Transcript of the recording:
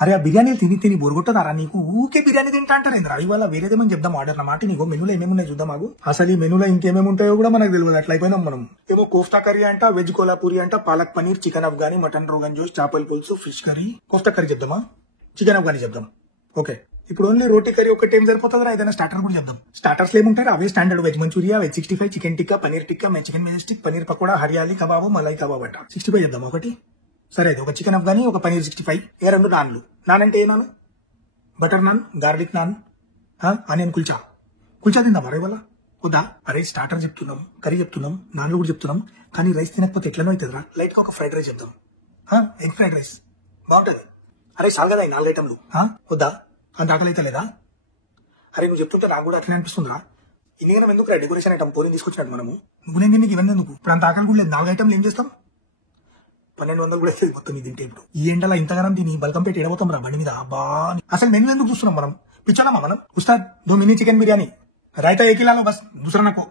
అరే ఆ బిర్యానీలు తిని తిని బోరుగొట్టదారా నీకు? ఊకే బిర్యానీ తింటా అంటారు ఏంద్రా? ఇవాళ వేరేదేమని చెప్దాం ఆర్డర్ నా మాట. నీకు మెనూలో ఏమేమి ఉన్నాయి చూద్దాం. మాకు అసలు ఈ మెనూలో ఇంకేమేమి ఉంటాయో కూడా మనకు తెలియదు. అట్లా అయిపోయినాం మనం. ఏమో కోఫ్తా కర్రీ అంట, వెజ్ కోలాపూరి అంట, పాలక్ పనీర్, చికెన్ అఫ్గానీ, మటన్ రోగన్ జోష్, చేపల పులుసు, ఫిష్ కర్రీ. కోఫ్తా కర్రీ చెప్దామా? చికెన్ అఫ్గానీ చెప్దాం. ఓకే, ఇప్పుడు ఓన్లీ రోటీ కర్రీ ఒకటి ఏం సరిపోతుందా? ఏదైనా స్టార్టర్ కూడా చెప్దాం. స్టార్టర్స్ ఏముంటారు? అవే standard veg manchuria, veg 65, chicken tikka, paneer tikka, chicken majestic, paneer pakoda, hariyali kebab, malai kebab అంట. 65 చెప్దాం ఒకటి. సరే, అది ఒక చికెన్ అఫ్గానీ, ఒక పనీర్ 65, ఏ 2 నాన్లు. నాన్ అంటే ఏ naan? Butter naan, garlic naan, onion kulcha. Kulcha తిందాం అరే వల్ల వద్దా? అరే స్టార్టర్ చెప్తున్నాం, కర్రీ చెప్తున్నాం, నాన్లు కూడా చెప్తున్నాం, కానీ రైస్ తినకపోతే ఎట్లనో అవుతుందిరా. లైట్ గా ఒక ఫ్రైడ్ రైస్ చెప్దాం. ఎగ్ ఫ్రైడ్ రైస్ బాగుంటది. అరే చాలు కదా ఈ 4 ఐటమ్లు. వద్దా? అంత ఆకలి అయితే లేదా? అరే నువ్వు చెప్తుంటే నాకు కూడా అట్లనే అనిపిస్తుందా? ఇన్ని ఎందుకు డెకరేషన్ ఐటమ్ పోనీ తీసుకొచ్చినట్టు మనము. నువ్వు నేను నీకు ఇవన్నీ ఎందుకు? ఇప్పుడు అంత ఆకలి కూడా లేదు. 4 ఐటమ్లు ఏం చేస్తాం? 1200 కూడా వస్తుంది మొత్తం ఇది తింటే. ఇప్పుడు ఈ ఎండలా ఇంతగానం దీని బల్కం పెట్టి ఎడబోతాం రా బండి మీద. అబ్బా, అసలు మెనూ ఎందుకు చూస్తున్నాం మనం? పిచ్చోనమ్మా మనం? ఉస్తాద్ 2 మినీ చికెన్ బిర్యానీ, रायता 1 किलो बस, दूसरा नको.